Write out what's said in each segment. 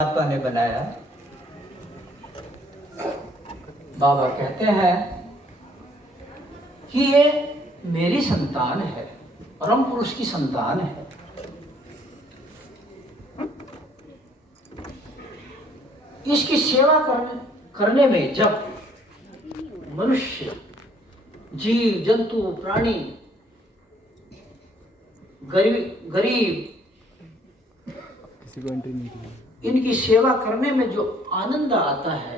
परमात्मा ने बनाया। बाबा कहते हैं कि ये मेरी संतान है, परम पुरुष की संतान है। इसकी सेवा करने में जब मनुष्य, जीव जंतु, प्राणी, गरीब किसी को एंट्री नहीं की। इनकी सेवा करने में जो आनंद आता है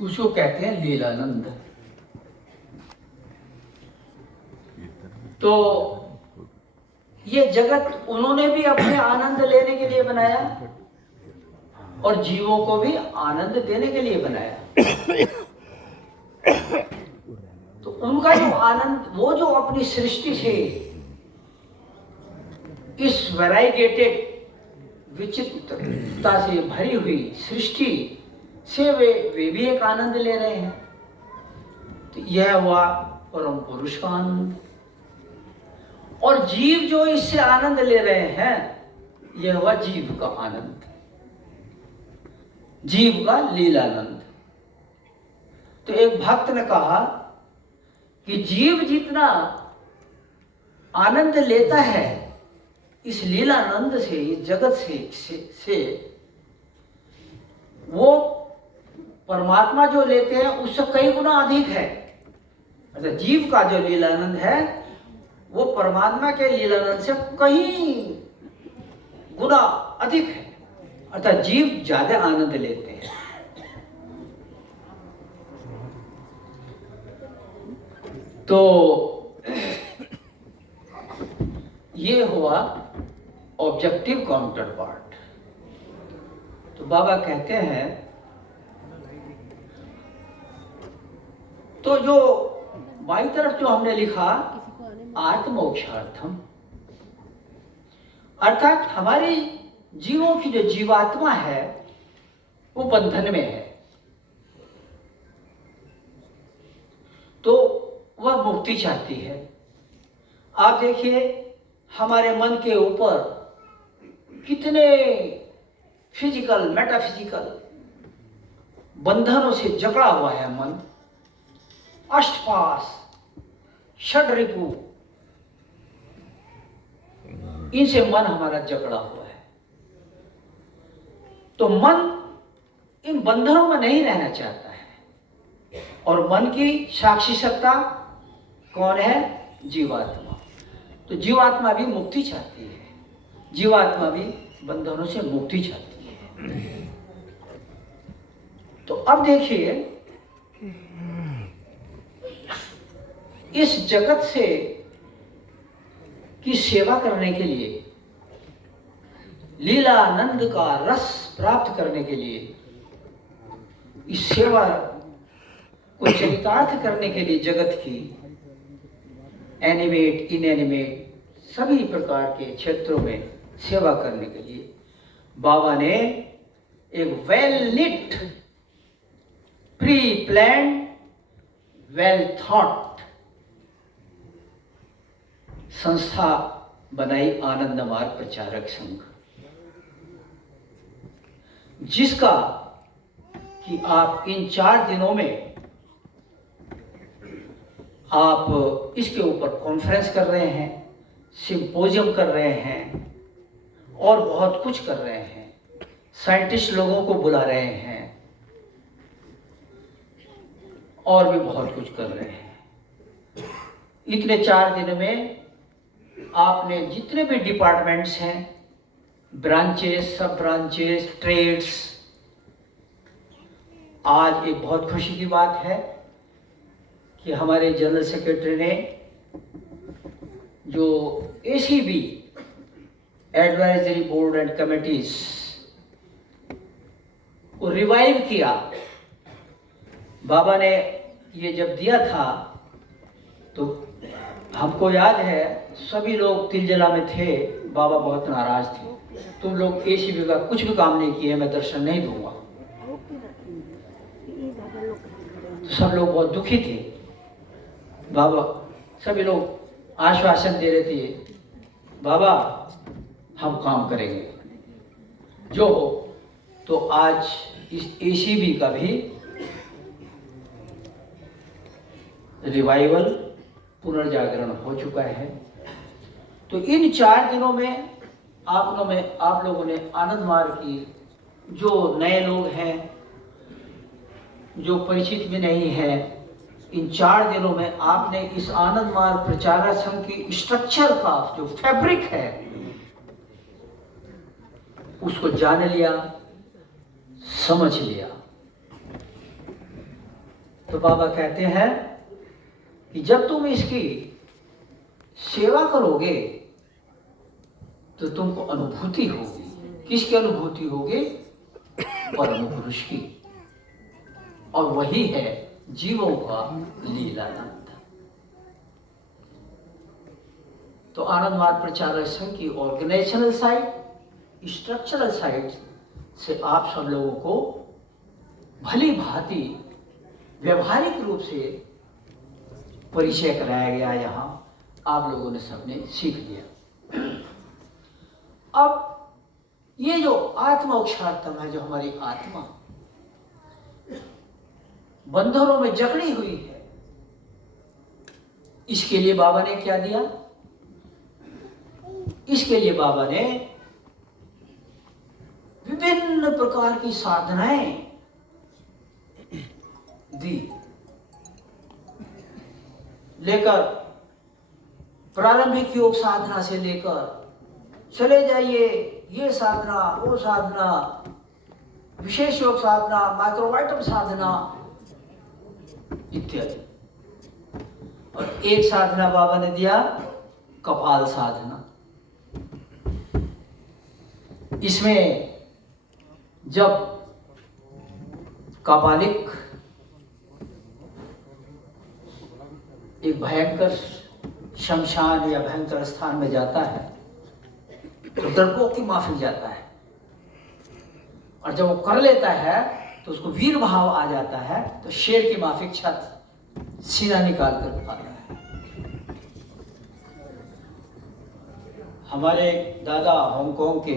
उसको कहते हैं लीलानंद। तो ये जगत उन्होंने भी अपने आनंद लेने के लिए बनाया और जीवों को भी आनंद देने के लिए बनाया। तो उनका जो आनंद, वो जो अपनी सृष्टि से, इस वैराइगेटेड विचित्रता से भरी हुई सृष्टि से वे भी एक आनंद ले रहे हैं। तो यह हुआ परम पुरुष का आनंद। और जीव जो इससे आनंद ले रहे हैं, यह हुआ जीव का आनंद, जीव का लीलानंद। तो एक भक्त ने कहा कि जीव जितना आनंद लेता है इस लीलानंद से, इस जगत से वो परमात्मा जो लेते हैं उससे कई गुना अधिक है। अच्छा, जीव का जो लीलानंद है वो परमात्मा के लीलानंद से कहीं गुना अधिक है। अर्थात जीव ज्यादा आनंद लेते हैं। तो ये हुआ ऑब्जेक्टिव काउंटर पार्ट। तो बाबा कहते हैं, तो जो बाई तरफ जो हमने लिखा आत्मोक्षार्थम, अर्थात हमारी जीवों की जो जीवात्मा है वो बंधन में है, तो वह मुक्ति चाहती है। आप देखिए हमारे मन के ऊपर कितने फिजिकल, मेटाफिजिकल बंधनों से जकड़ा हुआ है मन। अष्टपाश, षड्रिपु, इनसे मन हमारा जकड़ा हुआ है। तो मन इन बंधनों में नहीं रहना चाहता है। और मन की साक्षी सत्ता कौन है? जीवात्मा। तो जीवात्मा भी मुक्ति चाहती है, जीवात्मा भी बंधनों से मुक्ति चाहती है। तो अब देखिए, इस जगत से की सेवा करने के लिए, लीलानंद का रस प्राप्त करने के लिए, इस सेवा को चरितार्थ करने के लिए जगत की एनिमेट, इनएनिमेट सभी प्रकार के क्षेत्रों में सेवा करने के लिए बाबा ने एक well knit, preplanned, well thought संस्था बनाई, आनंद मार्ग प्रचारक संघ, जिसका कि आप इन 4 दिनों में आप इसके ऊपर कॉन्फ्रेंस कर रहे हैं, सिंपोजियम कर रहे हैं और बहुत कुछ कर रहे हैं। साइंटिस्ट लोगों को बुला रहे हैं और भी बहुत कुछ कर रहे हैं। इतने 4 दिन में आपने जितने भी डिपार्टमेंट्स हैं, ब्रांचेस, सब ब्रांचेस, ट्रेड्स, आज एक बहुत खुशी की बात है कि हमारे जनरल सेक्रेटरी ने जो ACB, advisory board and committees, को रिवाइव किया। बाबा ने ये जब दिया था तो हमको याद है सभी लोग तिलजला में थे। बाबा बहुत नाराज थे, तुम लोग ACB का कुछ भी काम नहीं किए, मैं दर्शन नहीं दूंगा। तो सब लोग बहुत दुखी थे। बाबा, सभी लोग आश्वासन दे रहे थे, बाबा हम काम करेंगे। जो हो, तो आज इस ACB का भी रिवाइवल, पुनर्जागरण हो चुका है। तो इन 4 दिनों में आप लोगों ने आनंद मार्ग की, जो नए लोग हैं, जो परिचित भी नहीं है, इन 4 दिनों में आपने इस आनंद मार्ग प्रचारक संघ की स्ट्रक्चर का जो फैब्रिक है उसको जान लिया, समझ लिया। तो बाबा कहते हैं कि जब तुम इसकी सेवा करोगे तो तुमको अनुभूति होगी। किसकी अनुभूति होगी? परम पुरुष की। और वही है जीवों का लीलानंद। तो आनंद मार्ग प्रचारक संघ की ऑर्गेनाइजेशनल साइड, स्ट्रक्चरल साइड से आप सब लोगों को भली भांति व्यवहारिक रूप से परिचय कराया गया। यहाँ आप लोगों ने सबने सीख लिया। अब ये जो आत्मा उक्षारतम है, जो हमारी आत्मा बंधनों में जकड़ी हुई है, इसके लिए बाबा ने क्या दिया? इसके लिए बाबा ने विभिन्न प्रकार की साधनाएं दी। लेकर प्रारंभिक योग साधना से लेकर चले जाइए, ये साधना, वो साधना, विशेष योग साधना, माइक्रोवाइटम साधना इत्यादि। और एक साधना बाबा ने दिया, कपाल साधना। इसमें जब कापालिक एक भयंकर शमशान या भयंकर स्थान में जाता है तो डरपोक की माफिक जाता है, और जब वो कर लेता है तो उसको वीर भाव आ जाता है, तो शेर की माफिक छत सीना निकाल कर आता है। हमारे दादा हांगकांग के,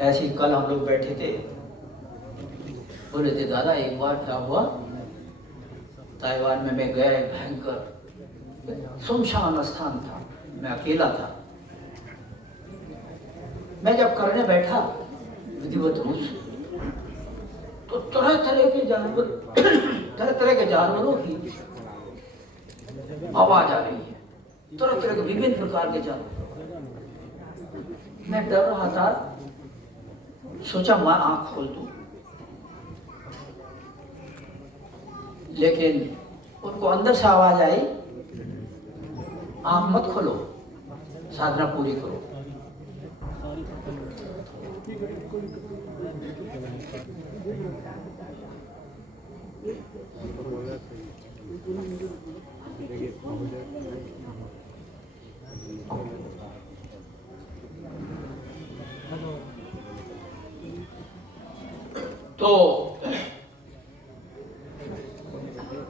ऐसे कल हम लोग बैठे थे, बोले थे दादा एक बार क्या हुआ, ताइवान में मैं गया, भयंकर सुनसान स्थान था, मैं अकेला था। मैं जब करने बैठा विधिवत रूप से, तो तरह तरह के जानवर तरह तरह के जानवरों की आवाज आ रही है, तरह तरह के विभिन्न प्रकार के जानवर। मैं डर रहा था, सोचा मैं आंख खोल दूं, लेकिन उनको अंदर से आवाज आई, आंख मत खोलो, साधना पूरी करो। तो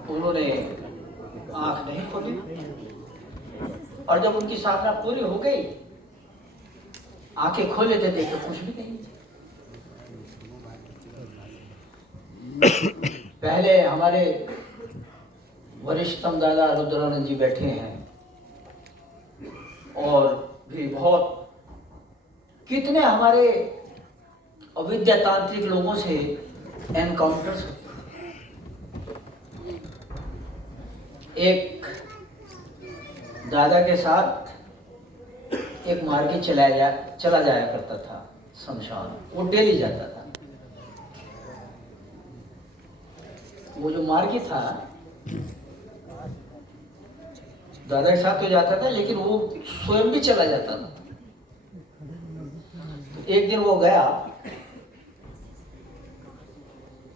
उन्होंने आंख नहीं खोली, और जब उनकी साधना पूरी हो गई, आंखें खोल लेते थे तो कुछ भी नहीं। पहले हमारे वरिष्ठतम दादा रुद्रानंद जी बैठे हैं, और भी बहुत कितने हमारे अविद्या तांत्रिक लोगों से एनकाउंटर्स। एक दादा के साथ एक मार्गी चला जाया करता था शमशान, वो डेली जाता था। वो जो मार्गी था दादा के साथ तो जाता था, लेकिन वो स्वयं भी चला जाता था। तो एक दिन वो गया,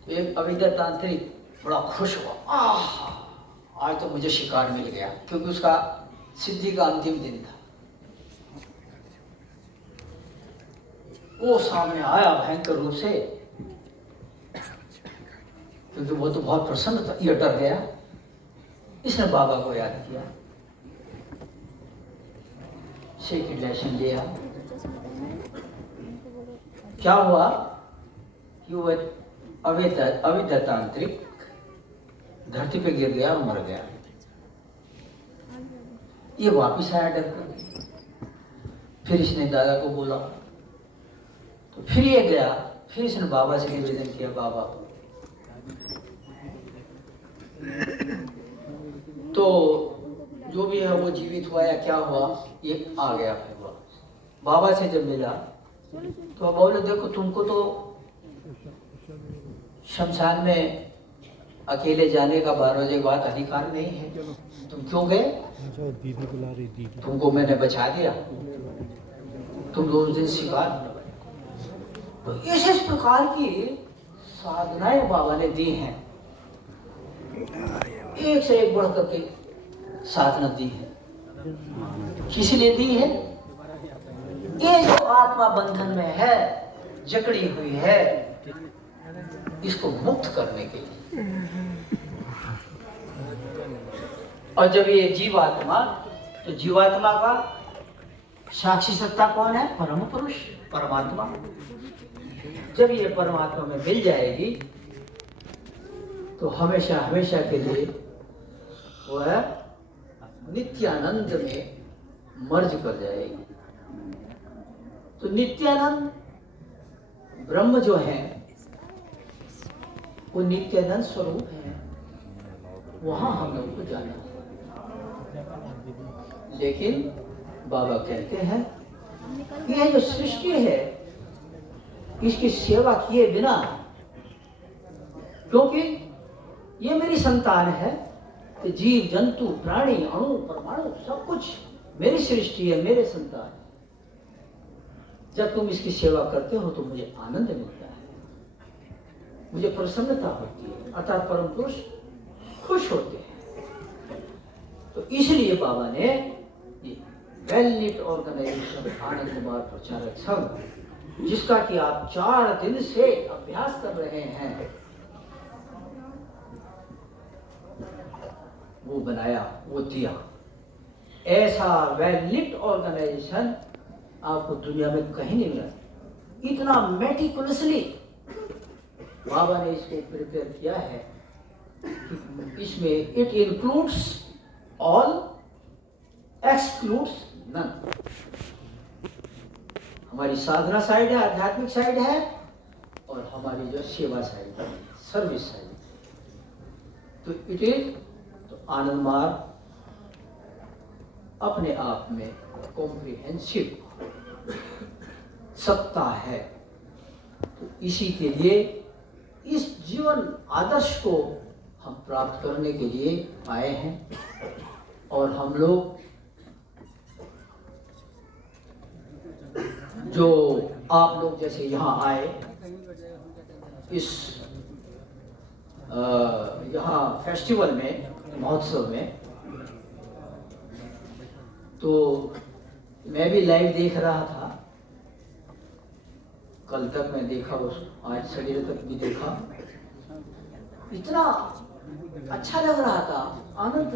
तो एक अविद्या तांत्रिक बड़ा खुश हुआ, आज तो मुझे शिकार मिल गया, क्योंकि उसका सिद्धि का अंतिम दिन था। वो सामने आया भयंकर रूप से, क्योंकि वो तो बहुत प्रसन्न था, ये डर गया। इसने बाबा को याद किया, सेकंड लेसन लिया। क्या हुआ कि वो अविद्यातांत्रिक धरती पे गिर गया और मर गया। ये वापिस आया डर कर। फिर इसने दादा को बोला, तो फिर ये गया, फिर इसने बाबा से निवेदन किया, बाबा तो जो भी है वो जीवित हुआ या क्या हुआ, ये आ गया। फिर बाबा से जब मिला तो बोले देखो तुमको तो शमशान में अकेले जाने का 12 बजे के बाद अधिकार नहीं है, तुम क्यों गए? दीदी बुला रही, दीदी तुमको मैंने बचा दिया, तुम 2 दिन शिकार। तो इस प्रकार की साधनाएं बाबा ने दी हैं, एक से एक बढ़ करके साधना दी है। किस लिए दी है? ये जो आत्मा बंधन में है, जकड़ी हुई है, इसको मुक्त करने के लिए। और जब ये जीवात्मा, तो जीवात्मा का साक्षी सत्ता कौन है? परम पुरुष, परमात्मा। जब ये परमात्मा में मिल जाएगी तो हमेशा हमेशा के लिए वो है नित्यानंद में मर्ज कर जाएगी। तो नित्यानंद ब्रह्म जो है वो नित्यानंद स्वरूप है, वहां हम लोग को जाना है। लेकिन बाबा कहते हैं यह जो सृष्टि है इसकी सेवा किए बिना, क्योंकि ये मेरी संतान है, कि जीव जंतु प्राणी अणु परमाणु सब कुछ मेरी सृष्टि है, मेरे संतान है। जब तुम इसकी सेवा करते हो तो मुझे आनंद मिलता है, मुझे प्रसन्नता होती है, अर्थात परम पुरुष खुश होते हैं। तो इसलिए बाबा ने ये well knit organisation Anand Kumar प्रचारक संघ, जिसका कि आप 4 दिन से अभ्यास कर रहे हैं, वो बनाया, वो दिया। ऐसा वेल निट ऑर्गेनाइजेशन आपको दुनिया में कहीं नहीं मिला। इतना मेटिकुलसली बाबा ने इसको प्रिपेयर किया है कि इसमें it includes all, excludes none. हमारी साधना साइड है, आध्यात्मिक साइड है, और हमारी जो सेवा साइड है, सर्विस साइड। तो इट इज, तो आनंद मार्ग अपने आप में कॉम्प्रिहेंसिव सत्ता है। तो इसी के लिए इस जीवन आदर्श को हम प्राप्त करने के लिए आए हैं। और हम लोग जो आप लोग जैसे यहाँ आए, इस यहाँ फेस्टिवल में, महोत्सव में, तो मैं भी लाइव देख रहा था। कल तक मैं देखा, उस आज शरीर तक भी देखा। इतना अच्छा लग रहा था, आनंद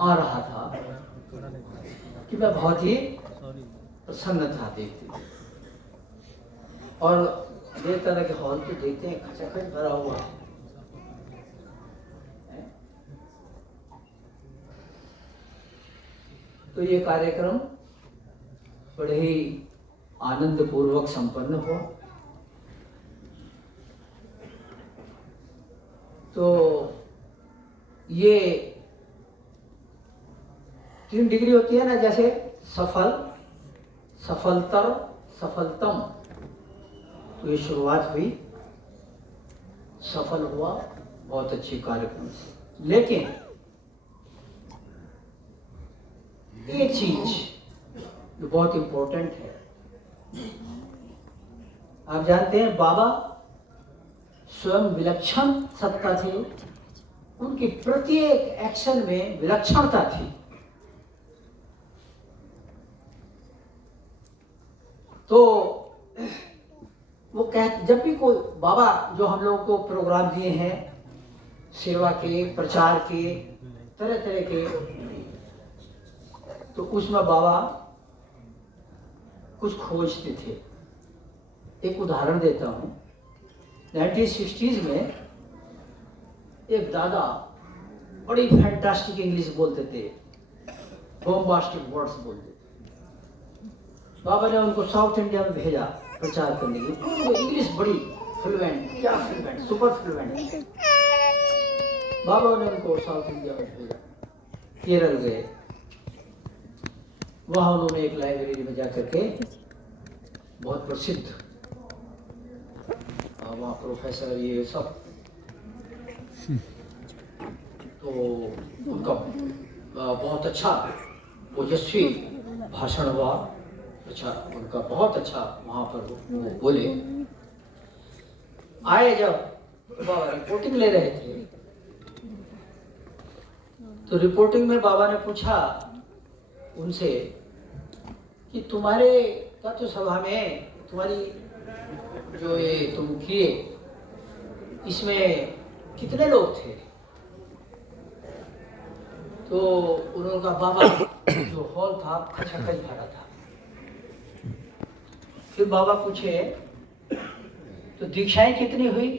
आ रहा था कि मैं बहुत ही प्रसन्न था देखते। और देर तरह के हॉल तो देखते हैं खचाखच भरा हुआ है। तो ये कार्यक्रम बड़े ही आनंद पूर्वक संपन्न हुआ। तो ये 3 डिग्री होती है ना, जैसे सफल, सफलतर, सफलतम। तो ये शुरुआत हुई, सफल हुआ, बहुत अच्छी कार्यक्रम से। लेकिन एक चीज जो बहुत इंपॉर्टेंट है, आप जानते हैं बाबा स्वयं विलक्षण सत्ता थे, उनकी प्रत्येक एक्शन में विलक्षणता थी। तो वो जब भी कोई बाबा जो हम लोगों को प्रोग्राम दिए हैं, सेवा के, प्रचार के, तरह तरह के, तो उसमें बाबा कुछ खोजते थे। एक उदाहरण देता हूँ। 1960s में एक दादा बड़ी फैंटास्टिक इंग्लिश बोलते थे, बॉम्बास्टिक वर्ड्स बोलते थे। बाबा ने उनको साउथ इंडिया में भेजा प्रचार करने के लिए। वो इंग्लिश बड़ी फ्लुएंट, क्या फ्लुएंट, सुपर फ्लुएंट। बाबा ने उनको साउथ इंडिया में भेजा, केरल गए। वहां उन्होंने एक लाइब्रेरी में जाकर के बहुत प्रसिद्ध वहाँ प्रोफेसर ये सब, तो उनका बहुत अच्छा ओजस्वी भाषण हुआ। अच्छा, उनका बहुत अच्छा वहाँ पर वो बोले। आए जब बाबा रिपोर्टिंग ले रहे थे, तो रिपोर्टिंग में बाबा ने पूछा उनसे कि तुम्हारे तत्व सभा में तुम्हारी जो ये तुम किए इसमें कितने लोग थे? तो उन्होंने कहा बाबा जो हॉल था खचाखच भरा था। फिर बाबा पूछे तो दीक्षाएं कितनी हुई?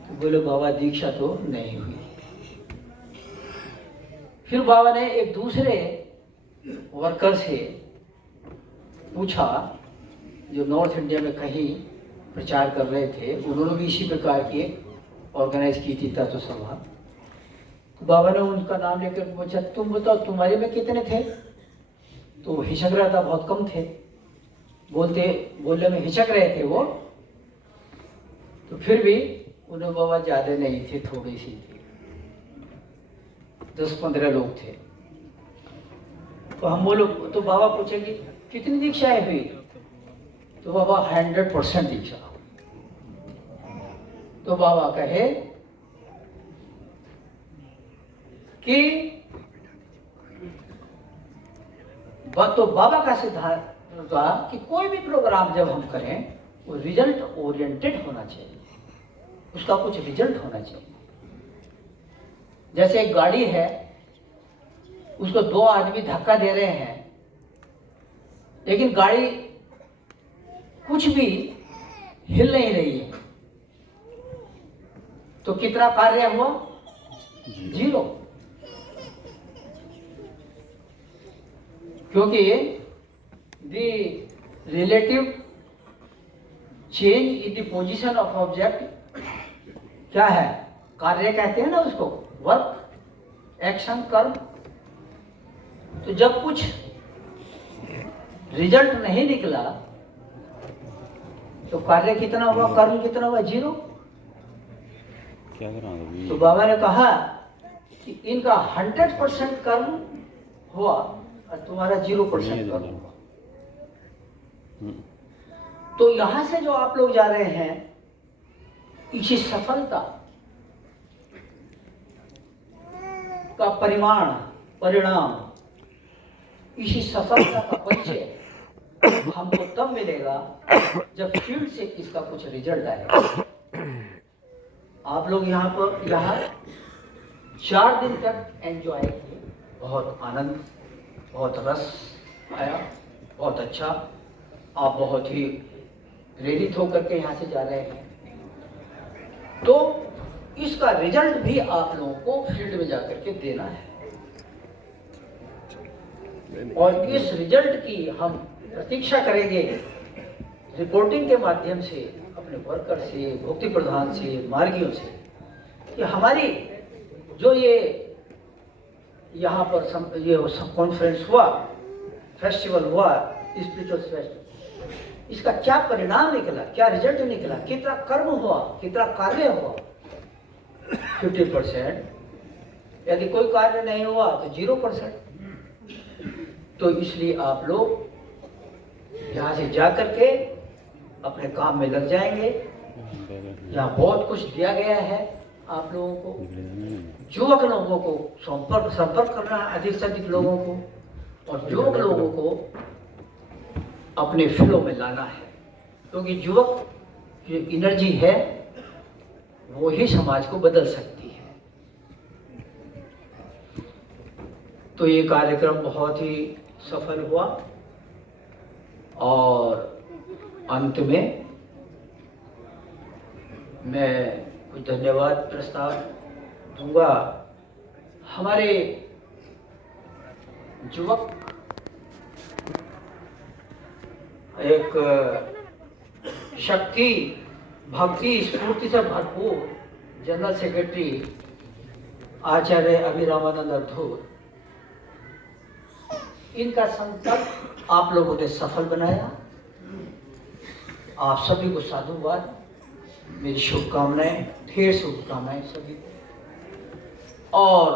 तो बोले बाबा दीक्षा तो नहीं हुई। फिर बाबा ने एक दूसरे वर्कर से पूछा जो नॉर्थ इंडिया में कहीं प्रचार कर रहे थे, उन्होंने भी इसी प्रकार की ऑर्गेनाइज की थी तत्व सभा। तो बाबा ने उनका नाम लेकर पूछा तुम बताओ तुम्हारे में कितने थे? तो हिचक रहा था, बहुत कम थे, बोलने में हिचक रहे थे वो। तो फिर भी उन्हें बाबा ज्यादा नहीं थे, थोड़ी सी थे, 10-15 लोग थे। तो हम बोलो, तो बाबा पूछेंगे कितनी दीक्षाएं हुई? तो बाबा 100% दीक्षा। तो बाबा कहे कि तो बाबा का सिद्धांत था कि कोई भी प्रोग्राम जब हम करें वो रिजल्ट ओरिएंटेड होना चाहिए, उसका कुछ रिजल्ट होना चाहिए। जैसे एक गाड़ी है, उसको 2 आदमी धक्का दे रहे हैं, लेकिन गाड़ी कुछ भी हिल नहीं रही है, तो कितना कार्य हुआ? 0। क्योंकि the relative change in the position of object क्या है? कार्य कहते हैं ना उसको, वर्क, एक्शन, कर्म। तो जब कुछ रिजल्ट नहीं निकला तो कार्य कितना हुआ, कर्म कितना हुआ? 0। क्या करा? तो बाबा ने कहा कि इनका 100% कर्म हुआ और तुम्हारा 0% कर्म हुआ। तो यहां से जो आप लोग जा रहे हैं, इसी सफलता का परिणाम, इसी सफलता का परिचय हमको तब मिलेगा जब फील्ड से इसका कुछ रिजल्ट आएगा। आप लोग यहाँ 4 दिन तक एंजॉय किए, बहुत आनंद, बहुत रस आया, बहुत अच्छा। आप बहुत ही प्रेरित होकर के यहाँ से जा रहे हैं, तो इसका रिजल्ट भी आप लोगों को फील्ड में जाकर के देना है। और इस रिजल्ट की हम प्रतीक्षा करेंगे रिपोर्टिंग के माध्यम से, अपने वर्कर से, भक्ति प्रधान से, मार्गियों से, कि हमारी जो ये यहाँ पर ये कॉन्फ्रेंस हुआ, फेस्टिवल हुआ, स्पिरिचुअल फेस्टिवल, इसका क्या परिणाम निकला, क्या रिजल्ट निकला, कितना कर्म हुआ, कितना कार्य हुआ? 50%। यदि कोई कार्य नहीं हुआ तो 0%। तो इसलिए आप लोग यहाँ से जा करके अपने काम में लग जाएंगे। यहाँ बहुत कुछ दिया गया है आप लोगों को। युवक लोगों को संपर्क करना है, अधिक से अधिक लोगों को, और युवक लोगों को अपने फ्लो में लाना है, क्योंकि युवक जो एनर्जी है वो ही समाज को बदल सकती है। तो ये कार्यक्रम बहुत ही सफल हुआ और अंत में मैं कुछ धन्यवाद प्रस्ताव दूंगा। हमारे युवक एक शक्ति भक्ति स्फूर्ति से भरपूर जनरल सेक्रेटरी आचार्य अभिरामानंद अवधूत, इनका संकल्प आप लोगों ने सफल बनाया। आप सभी को साधुवाद, मेरी शुभकामनाएं, ढेर शुभकामनाएं सभी को। और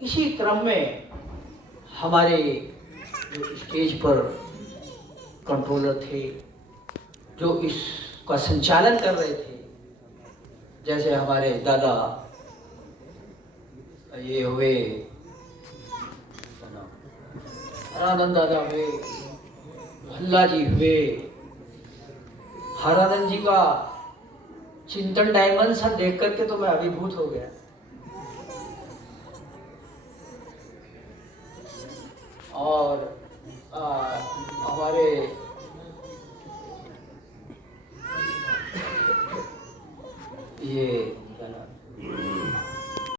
इसी क्रम में हमारे जो स्टेज पर कंट्रोलर थे, जो इसका संचालन कर रहे थे, जैसे हमारे दादा ये हुए, हरानंद दादा हुए, भल्ला जी हुए, हरानंद जी का चिंतन डायमेंशन देख करके तो मैं अभिभूत हो गया। और हमारे ये